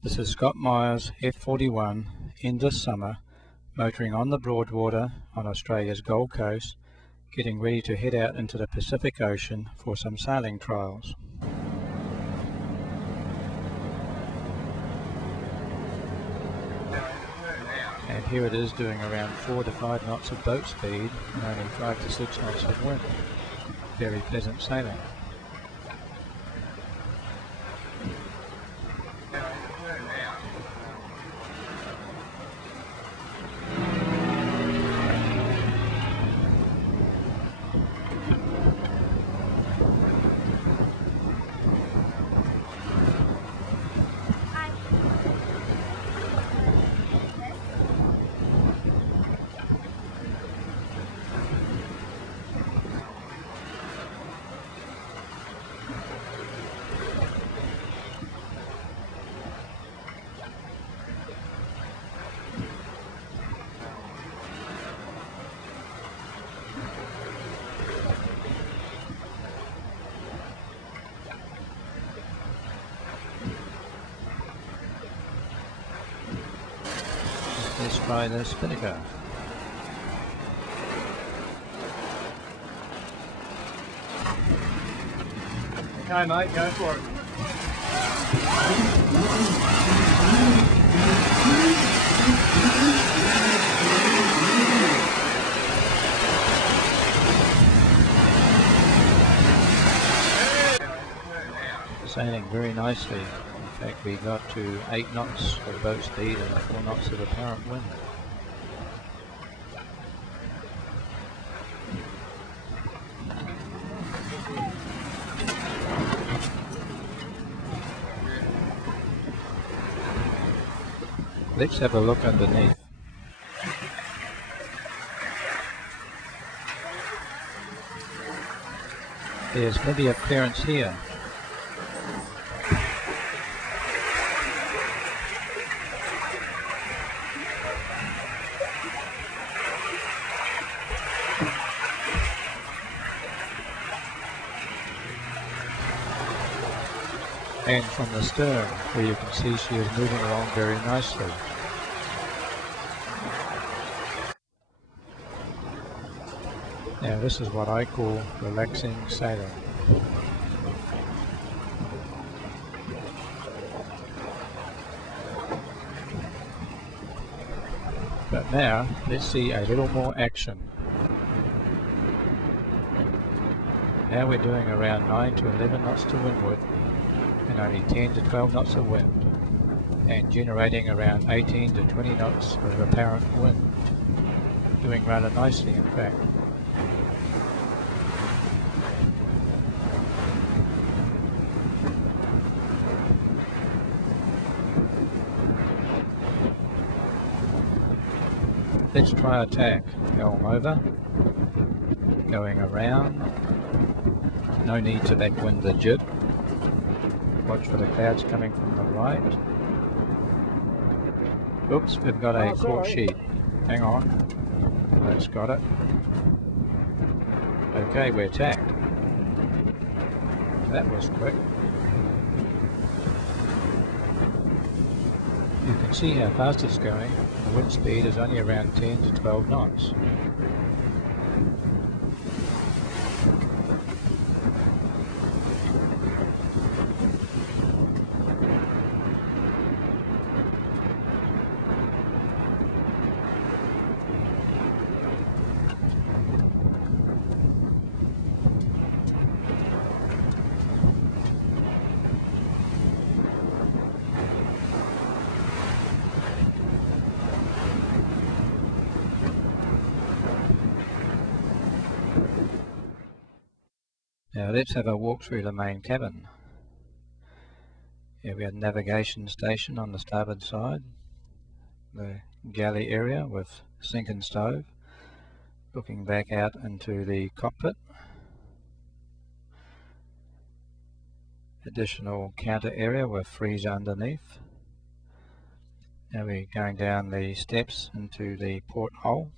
This is Scott Myers F-41 in this summer, motoring on the Broadwater on Australia's Gold Coast, getting ready to head out into the Pacific Ocean for some sailing trials. And here it is doing around 4 to 5 knots of boat speed and only 5 to 6 knots of wind. Very pleasant sailing. Let's try the spinnaker. Okay mate, go for it. Sailing very nicely. In fact, we got to 8 knots of boat speed and 4 knots of apparent wind. Let's have a look underneath. There's plenty of clearance here. And from the stern, where you can see she is moving along very nicely. Now this is what I call relaxing sailing. But now, let's see a little more action. Now we're doing around 9 to 11 knots to windward, and only 10 to 12 knots of wind, and generating around 18 to 20 knots of apparent wind. Doing rather nicely, in fact. Let's try attack. Helm over, going around. No need to backwind the jib. Watch for the clouds coming from the right. Oops, we've got a port sheet. Hang on. That's got it. Okay, we're tacked. That was quick. You can see how fast it's going. The wind speed is only around 10 to 12 knots. Now let's have a walk through the main cabin. Here we have the navigation station on the starboard side, the galley area with sink and stove, looking back out into the cockpit. Additional counter area with freezer underneath. Now we're going down the steps into the port hole,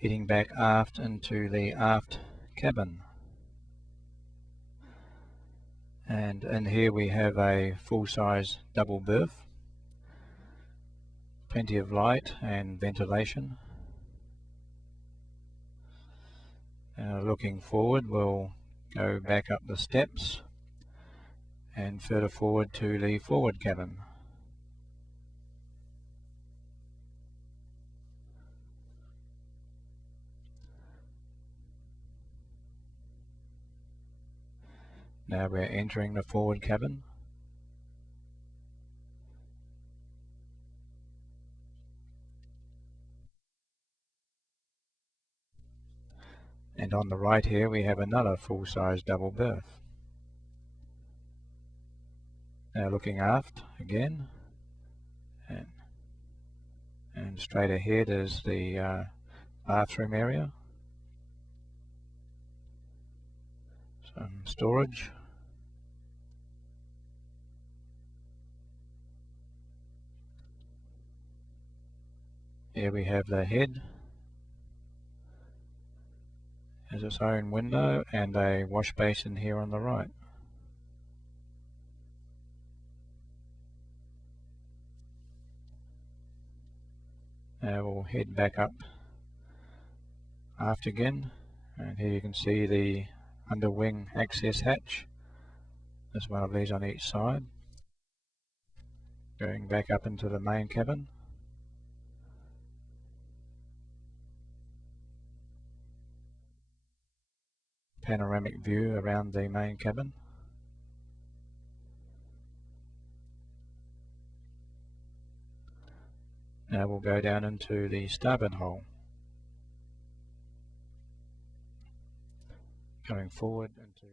heading back aft into the aft cabin. And in here we have a full-size double berth, plenty of light and ventilation. Looking forward, we'll go back up the steps and further forward to the forward cabin. Now we're entering the forward cabin. And on the right here we have another full-size double berth. Now looking aft again, and straight ahead is the bathroom area. Some storage. Here we have the head. Has its own window and a wash basin here on the right. Now we'll head back up aft again, and here you can see the underwing access hatch. There's one of these on each side. Going back up into the main cabin. Panoramic view around the main cabin. Now we'll go down into the starboard hole. Going forward into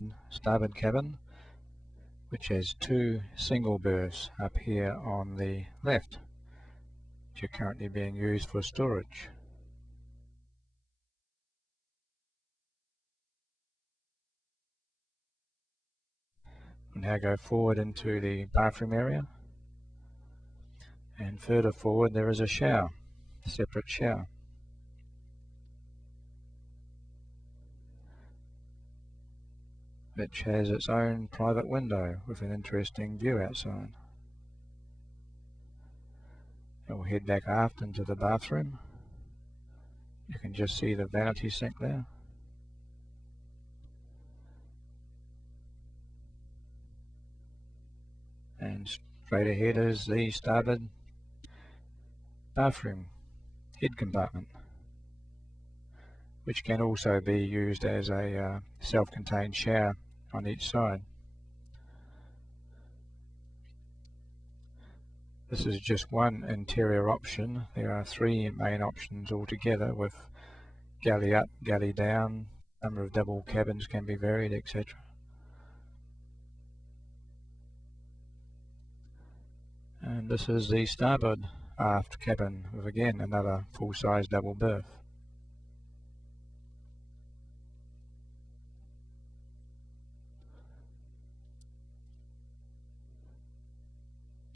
the starboard cabin, which has two single berths up here on the left, which are currently being used for storage. We'll now go forward into the bathroom area, and further forward there is a shower, a separate shower. Which has its own private window with an interesting view outside. And we'll head back aft into the bathroom. You can just see the vanity sink there. And straight ahead is the starboard bathroom head compartment, which can also be used as a self-contained shower on each side. This is just one interior option. There are three main options altogether, with galley up, galley down, number of double cabins can be varied, etc. And this is the starboard aft cabin with again another full-size double berth.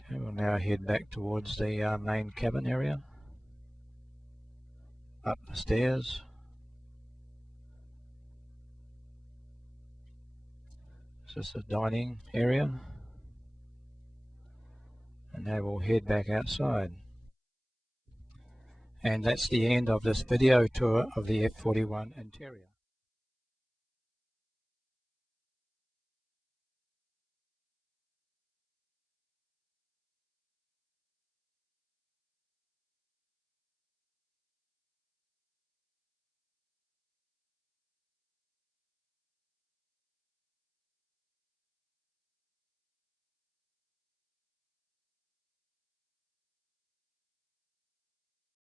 Okay, we'll now head back towards the main cabin area, up the stairs. This is the dining area, and now we'll head back outside. And that's the end of this video tour of the F-41 interior.